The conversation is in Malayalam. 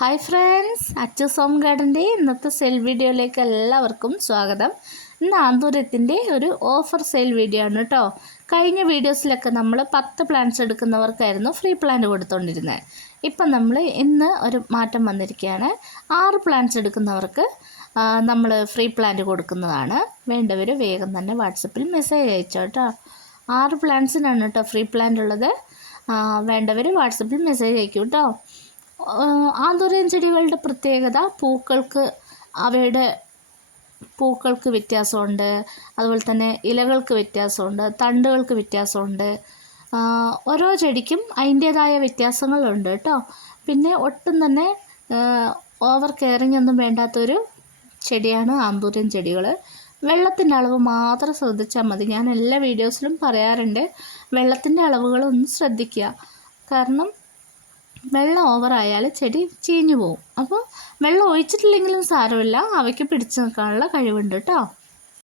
ഹായ് ഫ്രണ്ട്സ് അച്ചു സോം ഗാർഡന്റെ ഇന്നത്തെ സെൽ വീഡിയോയിലേക്ക് എല്ലാവർക്കും സ്വാഗതം. ഇന്ന് ആന്തൂരത്തിന്റെ ഒരു ഓഫർ സെയിൽ വീഡിയോ ആണ് കേട്ടോ കഴിഞ്ഞ വീഡിയോസിലൊക്കെ നമ്മൾ പത്ത് പ്ലാന്റ്സ് എടുക്കുന്നവർക്കായിരുന്നു ഫ്രീ പ്ലാന്റ് കൊടുത്തുകൊണ്ടിരുന്നത് ഇപ്പം നമ്മൾ ഇന്ന് ഒരു മാറ്റം വന്നിരിക്കുകയാണ് ആറ് പ്ലാന്റ്സ് എടുക്കുന്നവർക്ക് നമ്മൾ ഫ്രീ പ്ലാന്റ് കൊടുക്കുന്നതാണ്. വേണ്ടവർ വേഗം തന്നെ വാട്സപ്പിൽ മെസ്സേജ് അയച്ചോ കേട്ടോ ആറ് പ്ലാന്റ്സിനാണ് കേട്ടോ ഫ്രീ പ്ലാന്റ് ഉള്ളത്. വേണ്ടവർ വാട്സപ്പിൽ മെസ്സേജ് അയക്കും കേട്ടോ ആന്തൂറിയൻ ചെടികളുടെ പ്രത്യേകത പൂക്കൾക്ക് അവയുടെ പൂക്കൾക്ക് വ്യത്യാസമുണ്ട്. അതുപോലെ തന്നെ ഇലകൾക്ക് വ്യത്യാസമുണ്ട്. തണ്ടുകൾക്ക് വ്യത്യാസമുണ്ട്. ഓരോ ചെടിക്കും അതിന്റേതായ വ്യത്യാസങ്ങളുണ്ട് കേട്ടോ. പിന്നെ ഒട്ടും തന്നെ ഓവർ കെയറിങ് ഒന്നും വേണ്ടാത്തൊരു ചെടിയാണ് ആന്തൂര്യൻ ചെടികൾ. വെള്ളത്തിന്റെ അളവ് മാത്രം ശ്രദ്ധിച്ചാൽ മതി. ഞാൻ എല്ലാ വീഡിയോസിലും പറയാറുണ്ട് വെള്ളത്തിന്റെ അളവുകളൊന്നും ശ്രദ്ധിക്കുക. കാരണം വെള്ളം ഓവറായാൽ ചെടി ചീഞ്ഞു പോവും. അപ്പോൾ വെള്ളം ഒഴിച്ചിട്ടില്ലെങ്കിലും സാരമില്ല. അവയ്ക്ക് പിടിച്ചു നിൽക്കാനുള്ള കഴിവുണ്ട് കേട്ടോ